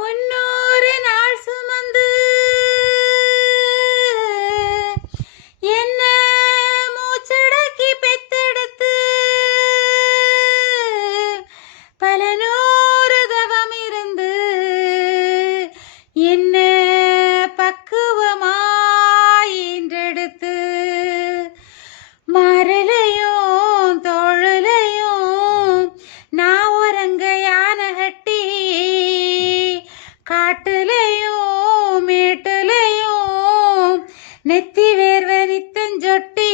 300 நாள் சுமந்து என்ன மூச்சடக்கி பெத்தெடுத்து பல நூறு தவம் இருந்து என்ன பக்குவமாய் ஈன்றெடுத்து மரலையும் தோழலையும் நான் உறங்க யானை கட்டி காட்டுலையும் மேட்டுலையும் நெத்தி வேர்வ நித்தஞ்சொட்டி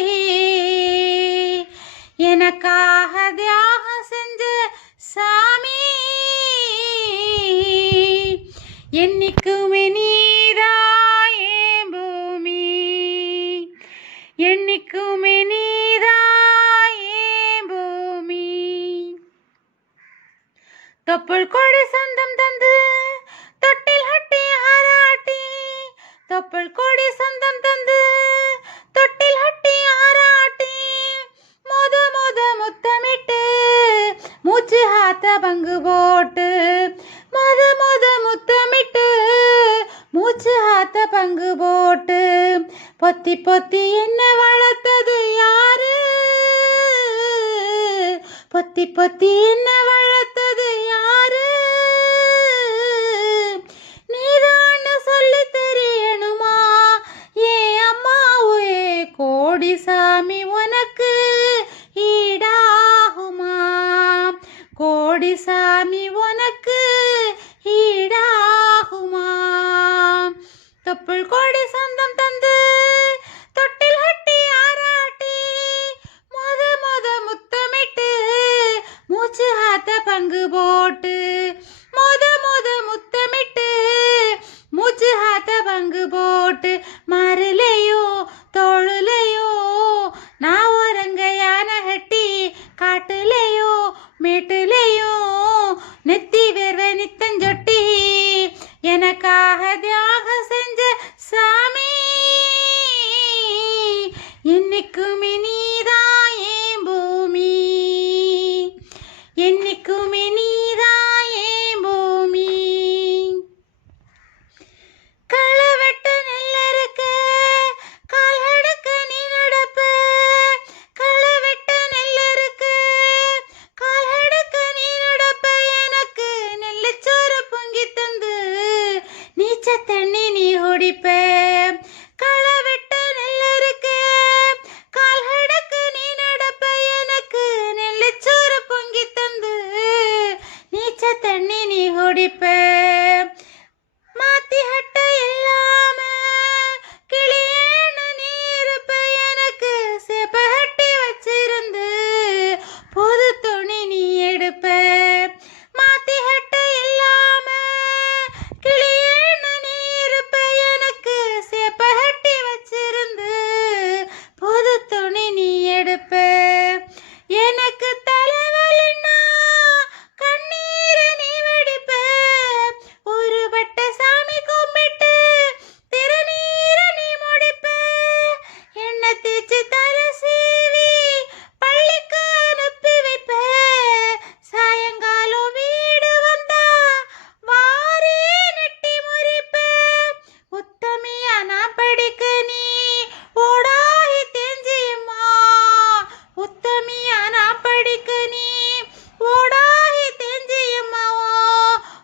எனக்காக தியாகம் செஞ்ச சாமி என்னைக்குமே நீதான் என் பூமி என்னைக்குமே நீதான் என் பூமி தொப்புள் கொடி சொந்தம் தந்து தொட்டில் ஹட்டி ஆராட்டி தொப்புள் கொடி சொந்தம் தந்து தொட்டில் ஹட்டி ஆராட்டி முத முத முத்தமிட்டு மூச்சு ஹாத்த பங்கு போட்டு முத முத முத்தமிட்டு மூச்சு ஹாத்த பங்கு போட்டு பொத்தி பொத்தி என்ன வளர்த்தது யாரு பொத்தி பொத்தி என்ன வளர்த்தது யாரு நீதான் சொல்லி தெரியணுமா ஏ அம்மாவே கோடி சாமி உனக்கு ஈடாகுமா கோடி சாமி உனக்கு ஈடாகுமா தொப்புள் கோடி சொந்தம் தந்து தொட்டில் ஹட்டி ஆராட்டி முத முத முத்தமிட்டு மூச்சு ஹாத்த பங்கு போட்டு முத முத முத்தமிட்டு மூச்சு ஹாத்த பங்கு போட்டு மரலையோ தோளுலையோ நான் உறங்க யானை கட்டி காட்டுலையோ மேட்டுலையோ நெத்தி வேர்வ நித்தஞ்சொட்டி எனக்காக தியாகம் செஞ்ச சாமி என்னைக்குமே நீதான் என் பூமி என்னைக்குமே நீதான் என் பூமி களை வெட்ட நெல் அறுக்க கால் அடக்க நீ நடப்ப களை வெட்ட நெல் அறுக்க கால் அடக்க நீ நடப்ப எனக்கு நெல்லுச்சோறு பொங்கி தந்து நீச்ச தண்ணி நீ குடிப்ப களை வெட்ட நெல் அறுக்க கால் அடக்க நீ நடப்ப எனக்கு நெல்லுச்சோறு பொங்கி தந்து நீச்ச தண்ணி நீ குடிப்ப மாத்தி ஹட்ட இல்லாம கிளியேன்னு நீ இருப்ப எனக்கு சேப்ப ஹட்டி வச்சிருந்து பொது துணி நீ எடுப்ப மாத்தி ஹட்ட இல்லாம கிளியேன்னு நீ இருப்ப எனக்கு சேப்ப ஹட்டி வச்சிருந்து பொது துணி நீ எடுப்ப எனக்கு தலைவலின்னா கண்ணீரை நீ வெடிப்ப ஒரு பட்ட சாமி கும்பிட்டு திருநீரை நீ முடிப்ப என்ன தேய்ச்சி தலை சீவி பள்ளிக்கு அனுப்பி வைப்ப சாயங்காலம் வீடு வந்தா வாரி நெட்டி முறிப்ப உத்தமியா நான் படிக்க நீ ஓடாகி தேஞ்சியம்மா உத்தமியா நான் படிக்க நீ ஓடாகி தேஞ்சியம்மாவோ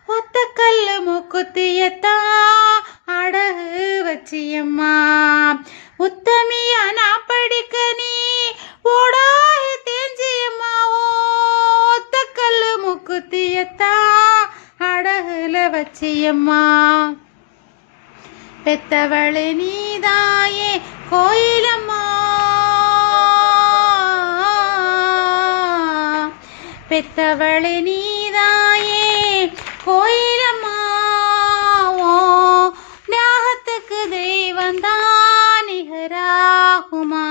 ஒத்த கல்லு மூக்குத்தியத்தான் அடகு வச்சியம்மா உத்தமியா நான் படிக்க நீ ஓடாகி தேஞ்சியம்மாவோ ஒத்த கல்லு மூக்குத்தியத்தான் அடகுல வச்சியம்மா பெத்தவளே நீதாயே கோயிலம்மா பெத்தவளே நீதாயே கோயிலம்மா ஓ தியாகத்துக்கு தெய்வந்தான் நிகராகுமா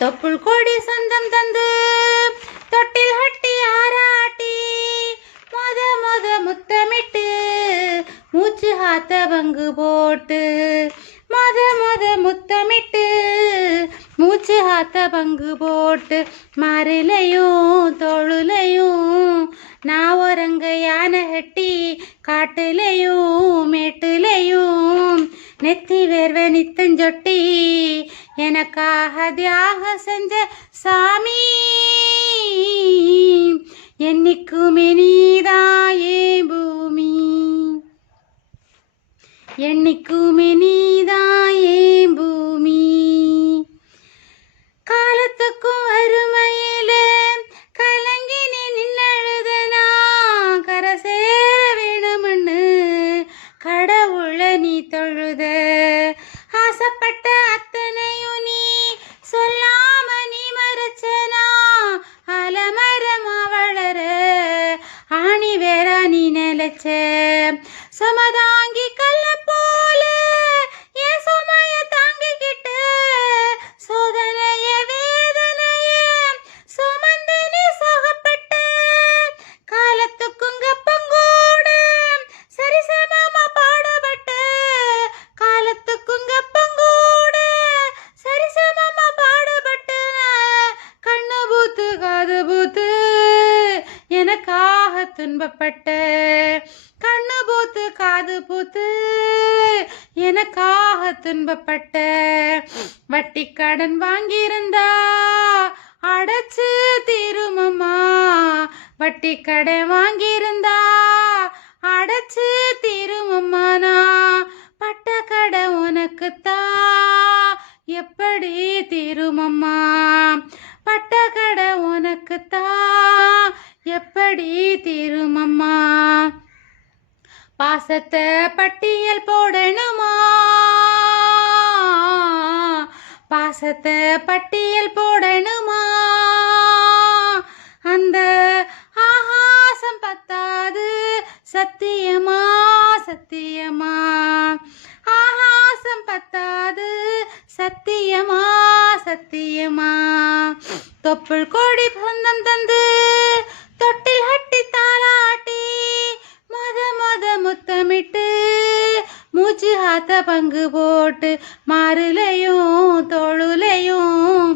தொப்புள் கொடி சொந்தம் தந்து தொட்டில் ஹட்டி ஆராட்டி முத முத முத்தமிட்டு மூச்சு ஹாத்த பங்கு போட்டு முத முத முத்தமிட்டு மூச்சு ஹாத்த பங்கு போட்டு மரலையும் தோளுலையும் நான் ஒரங்க யானை கட்டி காட்டுலையும் மேட்டுலையும் நெத்தி வேர்வை நித்தஞ்சொட்டி எனக்காக தியாகம் செஞ்ச சாமி என்னைக்குமே நீதான் ஏன் பூமி என்னைக்குமே நீதான் ஏன் பூமி காலத்துக்கும் அருமையில கலங்கினே நின்னழுதனா கரை சேர வேணும்னு கடவுள நீ தொழுத ஆசைப்பட்ட அத்தனையும் நீ சொல்லாம நீ மறைச்சனா அலமரமா வளர ஆணி வேற நீ நிலைச்ச சமதாங்கி கல்ல போல என் சுமைய தாங்கிக்கிட்டு சோதனைய வேதனைய சுமந்து நீ சுகப்பட்ட காலத்துக்குங்க பங்கோட சரிசமமா பாடுபட்ட காலத்துக்குங்க பங்கோட சரிசமமா பாடுபட்ட கண்ணு பூத்து காது பூத்து எனக்காக துன்பப்பட்ட கண்ணு பூத்து காது பூத்து எனக்காக துன்பப்பட்ட வட்டி கடன் வாங்கியிருந்தா அடைச்சு தீருமம்மா வட்டி கடன் வாங்கியிருந்தா அடைச்சு தீருமம்மா நான் பட்ட கடை உனக்குத்தான் எப்படி தீருமம்மா பட்ட கடை உனக்குத்தான் எப்படி தீருமம்மா பாசத்தை பட்டியல் போடணுமா பாசத்தை பட்டியல் போடணுமா அந்த ஆகாசம் பத்தாது சத்தியமா சத்தியமா ஆகாசம் பத்தாது சத்தியமா சத்தியமா தொப்புள் கொடி பந்தம் தந்து தொட்டில் ஹட்டி தாளாட்டி மொத முத்தமிட்டு மூச்சு ஆத்த பங்கு போட்டு மாறுலையும் தோளுலையும்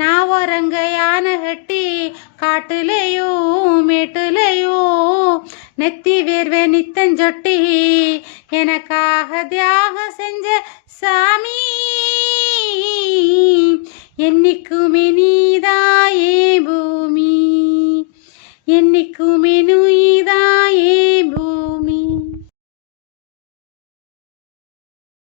நான் ஒரங்க யானை கட்டி காட்டுலையும் மேட்டுலையும் நெத்தி வேர்வை நித்தஞ்சொட்டி எனக்காக தியாகம் செஞ்ச சாமி என்னைக்குமே நீதான் ஏன் பூமி என்னைக்கும்